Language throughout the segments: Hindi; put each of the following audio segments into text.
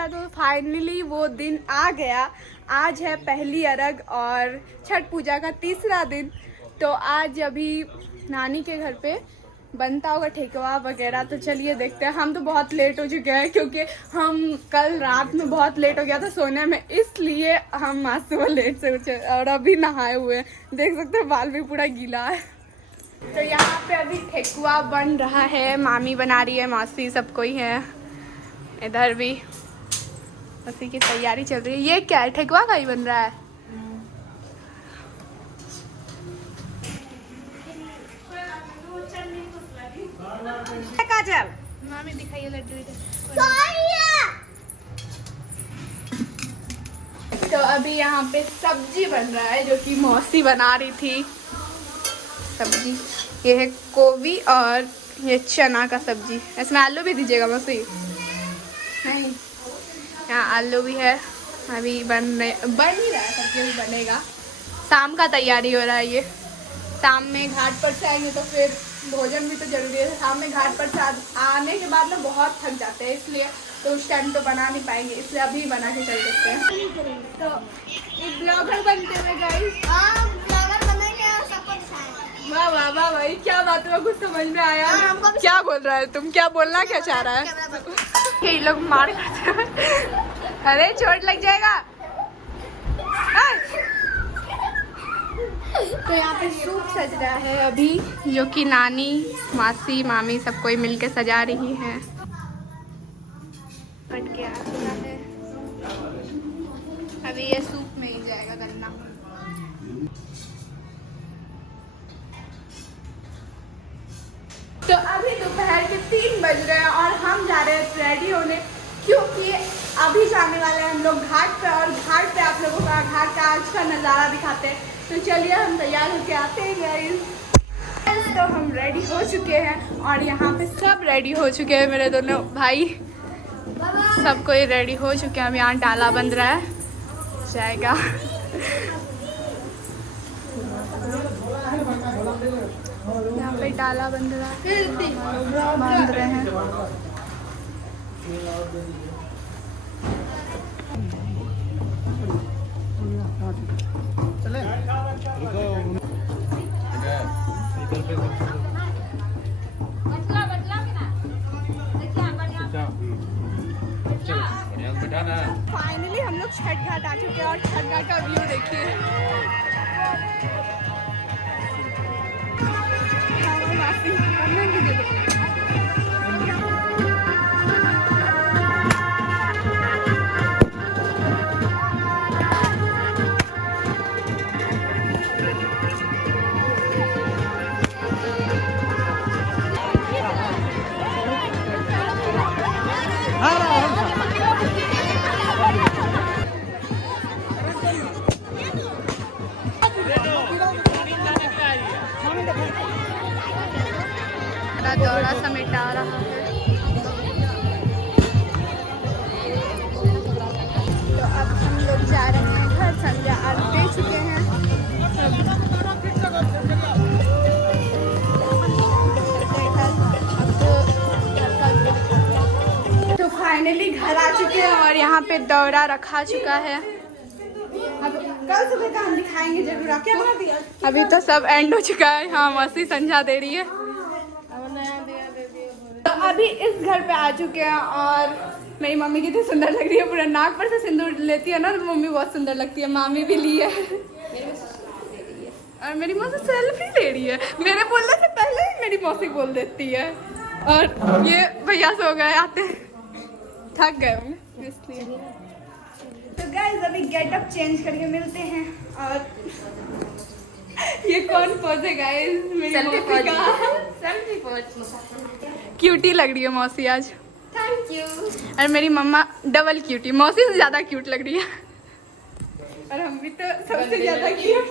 पूजा, तो फाइनली वो दिन आ गया। आज है पहली अरग और छठ पूजा का तीसरा दिन। तो आज अभी नानी के घर पे बनता होगा ठेकुआ वगैरह, तो चलिए देखते हैं। हम तो बहुत लेट हो चुके हैं क्योंकि हम कल रात में बहुत लेट हो गया था सोने में, इसलिए हम आज सुबह लेट से उठे और अभी नहाए हुए हैं। देख सकते हैं बाल भी पूरा गीला है। तो यहाँ पे अभी ठेकुआ बन रहा है, मामी बना रही है, मौसी सब कोई है, इधर भी उसी की तैयारी चल रही है। ये क्या है, ठेकुआ का ही बन रहा है। काजल मामी दिखाइए लड्डू इधर। तो अभी यहाँ पे सब्जी बन रहा है जो कि मौसी बना रही थी। सब्जी ये है गोभी और ये चना का सब्जी। इसमें आलू भी दीजिएगा मौसी। नहीं, यहाँ आलू भी है। अभी बन ही रहा है, सब्जी भी बनेगा। शाम का तैयारी हो रहा है। ये शाम में घाट पर से आएंगे तो फिर भोजन भी तो जरूरी है। शाम में घाट पर से आने के बाद ना बहुत थक जाते हैं, इसलिए तो उस टाइम तो बना नहीं पाएंगे, इसलिए अभी बना के चल देते हैं। तो एक ब्लॉगर बनते हुए गाइस, वाह वाह वाह भाई, क्या बात है, कुछ समझ में आया। क्या बोल रहा है तुम, क्या बोलना क्या चाह रहा है। ये लोग मार खाते हैं। अरे चोट लग जाएगा। तो यहाँ पे सूप सज रहा है अभी, जो कि नानी, मासी, मामी सब कोई मिलके सजा रही है। कट के आ चुका है, अभी ये सूप में ही जाएगा गन्ना। तो अभी दोपहर के 3 बज रहे हैं और हम जा रहे हैं रेडी होने, क्योंकि अभी जाने वाले हैं हम लोग घाट पे। और घाट पे आप लोगों का घाट का आज का नज़ारा दिखाते हैं। तो चलिए हम तैयार होके आते हैं गाइस। तो हम रेडी हो चुके हैं और यहाँ पे सब रेडी हो चुके हैं। मेरे दोनों भाई सब कोई रेडी हो चुके हैं। अब यहाँ डाला बन रहा है, जाएगा। यहाँ पे डाला बन रहा है, बांध रहे हैं। फाइनली हम लोग छठ घाट आ चुके हैं और छठ घाट का व्यू देखिए। दौड़ा समेटा रहा है। तो अब हम लोग जा रहे हैं घर, संध्या आरती दे चुके हैं। तो फाइनली घर आ चुके हैं और यहाँ पे दौरा रखा चुका है। अब कल सुबह का हम दिखाएंगे जरूर आपको। अभी तो सब एंड हो चुका है। हाँ, मौसी संध्या दे रही है। तो अभी इस घर पे आ चुके हैं और मेरी मम्मी कितनी सुंदर लग रही है। पूरा नाक पर से सिंदूर लेती है ना, तो मम्मी बहुत सुंदर लगती है। मामी भी ली है और मेरी मौसी सेल्फी ले रही है। मेरे बोलने से पहले ही मेरी मौसी बोल देती है। और ये भैया सो गए, आते थक गए होंगे इसलिए। तो गाइस अभी गेटअप चेंज करके मिलते हैं। और ये कौन पोज है गाइस, मेरी मौसी का सेल्फी पोज। क्यूटी लग रही है मौसी आज। Thank you. और मेरी मम्मा डबल क्यूटी, मौसी से ज्यादा क्यूट लग रही है। और हम भी तो सबसे ज्यादा क्यूट।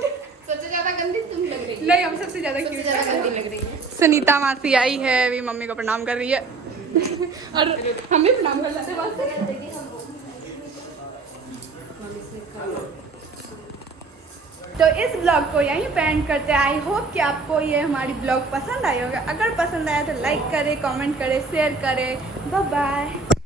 सबसे ज्यादा गंदी तुम लग रही है। नहीं, हम सबसे ज्यादा क्यूट गंदी लग रही है। सुनीता मासी आई है, अभी मम्मी को प्रणाम कर रही है। और हम भी प्रणाम कर लेते हैं। तो इस ब्लॉग को यहीं पे एंड करते हैं। आई होप कि आपको ये हमारी ब्लॉग पसंद आई होगा। अगर पसंद आया तो लाइक करें, कमेंट करें, शेयर करें। Bye bye.